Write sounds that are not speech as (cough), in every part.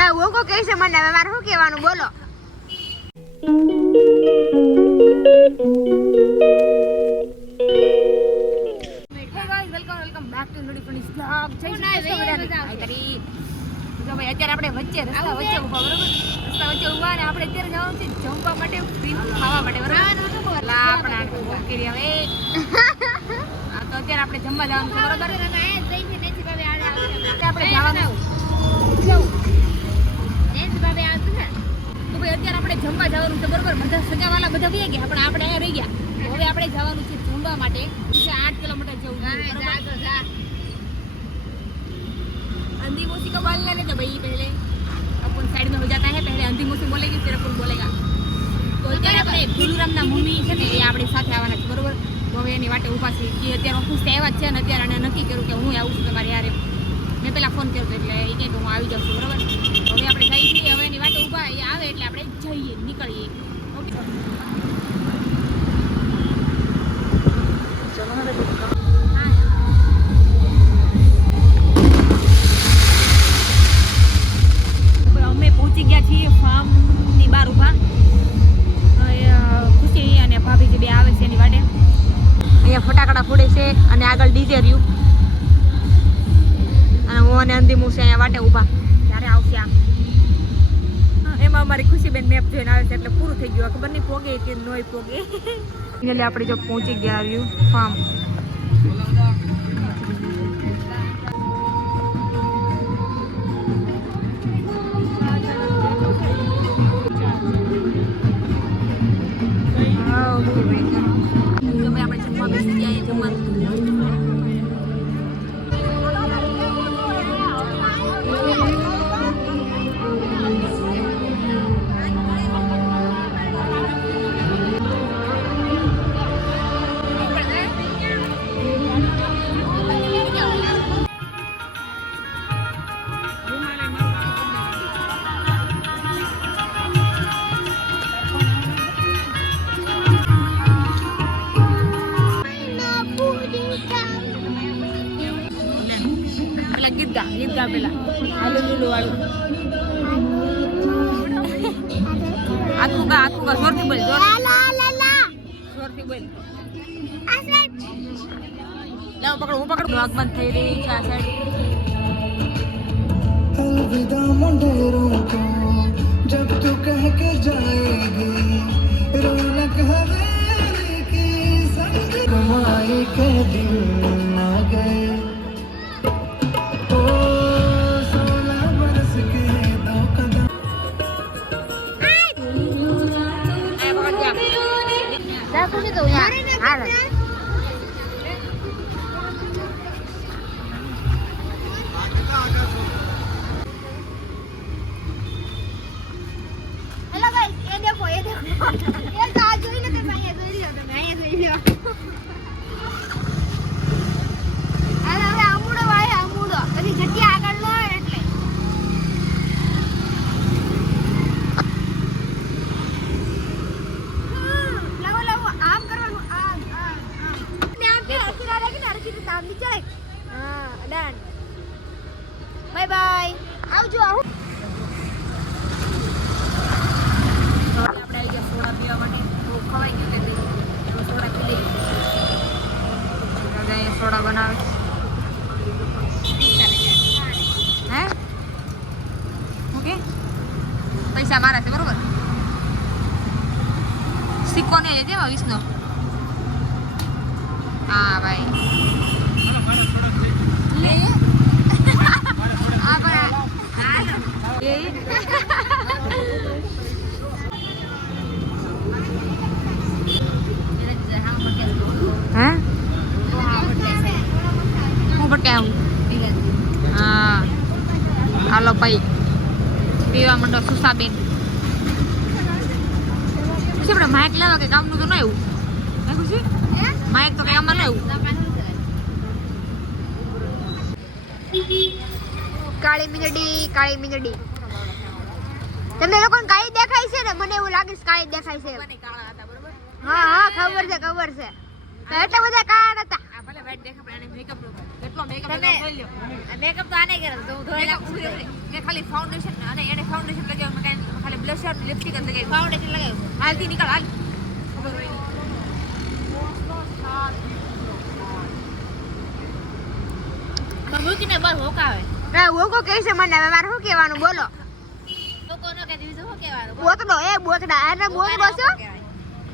ના હું કહે છે મને હવે મારે શું કહેવાનું? બોલો. અત્યારે આપણે વચ્ચે રસ્તા વચ્ચે ઊભા બરોબર? રસ્તા વચ્ચે ઊભા અને આપણે અત્યારે જવાનું છે જમવા માટે ખાવા માટે બરોબર? આપણે કરી હવે. (laughs) તો અત્યારે આપણે જમવા જવાનું છે બરોબર? આપણે જવાનું તો ભાઈ અત્યારે આપણે જમવા જવાનું છે બરોબર બધા સગાવાલા બધા વહી ગયા પણ આપણે અહીંયા રહી ગયા તો હવે આપણે જવાનું છે જમવા માટે છે આઠ કિલોમીટર જવું છે, બરોબર? अंधी मूसी को बोलने नहीं तो भाई पहले अपन साइड में हो जाता है पहले अंधी मूसी बोलेगी फिर अपन बोलेगा તો અત્યારે આપણે ભીલુરામના મમ્મી છે ને એ આપણી સાથે આવવાના છે બરોબર તો હવે એની વાટે ઊભા છે કે અત્યારે ઓફિસ આવ્યા જ છે ને અત્યારે એને નક્કી કર્યું કે હું આવું છું તમારી યારે મેં પહેલાં ફોન કર્યો હતો એટલે એ કહે કે હું આવી જાઉં છું બરોબર અહીંયા ખુશી અને ભાભી જે બે આવે છે એની વાટે. અહીંયા ફટાકડા ફોડે છે અને આગળ ડીજે રહ્યું. અને હું અને અંતિમું છે અહીંયા વાટે ઊભા. એમાં અમારી ખુશીબેન મેપ જોઈને આવે છે એટલે પૂરું થઈ ગયું. ખબર નહીં પોગે કે નોય પોગે. એટલે આપણે જો પહોંચી ગયા આવ્યું ફાર્મ હા, ઓકે ભાઈ. આપણે જમવા બેસી ગયા જમવાનું. ગીત ગા ગીત ગા પેલા હાલો લુલુ વાળું આખું ગા આખું ગા જોરથી બોલ જોર જોરથી બોલ લાવ પકડ હું પકડ બ્લોગ બંધ થઈ રહી છે આ સાઈડ अलविदा मुंडेरों को जब तू कह के जाएगी रौनक हवेली की संग कमाए के दिन પકડ જા હાલ હેલો ગાઈસ એ દેખો એ દેખો એ તો આ જોઈ લો તમે અહીંયા જોઈ લો તમે અહીંયા જોઈ લો અને હવે અમૂડો વાળે અમૂડો પછી જગ્યા આગળ લો એટલે લાવો લાવો આમ કરવાનું આમ આમ આમ ને આમ કે હરખી ના લાગી ને હરખી રીતે આમ નીચે લાગ. હા ડન બાય બાય આવજો આવું આપણે આવી ગયા સોડા પીવા માટે તો ખવાઈ ગયું કે નહીં તો સોડા પી લઈએ દાદા અહીંયા સોડા બનાવે હે ઓકે પૈસા મારા છે બરોબર સિક્કો ને લેજે એમાં વીસનો હા ભાઈ લે હા પણ હા એ હે હું પટકે આવું હા. હાલો ભાઈ. પીવા માંડો સુસાબેન. પછી આપણે માઇક લેવા કે કામનું તો ન એવું હે ખુશી માઇક તો આમાં લેવું કાળી મીંદડી કાળી મીંદડી તમને લોકોને કાળી દેખાય છે ને મને એવું લાગે છે કાળી દેખાય છે. હા હા ખબર છે ખબર છે. એટલા બધા કાળા નતા. White દેખાય પણ આને makeup નો કરે. કેટલો makeup તમે- લગાવ્યો જોઈ લ્યો. મેકઅપ તો આને કરે તો હું ધોઈ Makeup નાખું ઊભી રહી. ખાલી foundation અને એને foundation લગાવ્યું, મેં કાંઈ ખાલી blusher ને lipstick જ લગાવ્યું. ફાઉન્ડેશન લગાવ્યું હાલથી નીકળ, હાલ. ખબર હોય મૂકીને બસ હોકાવે. ના વોકો કહે છે મને હવે મારે શું કહેવાનું? બોલો. લોકો કે બીજું શું કહેવાનું? બોતડો એ બોતડા. એને બોતડો છો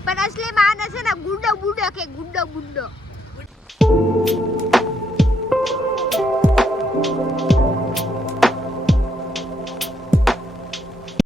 પણ અસલીમાં આને છે ને ગુડો ગુડો કે ગુડ્ડો બુડ્ડો What?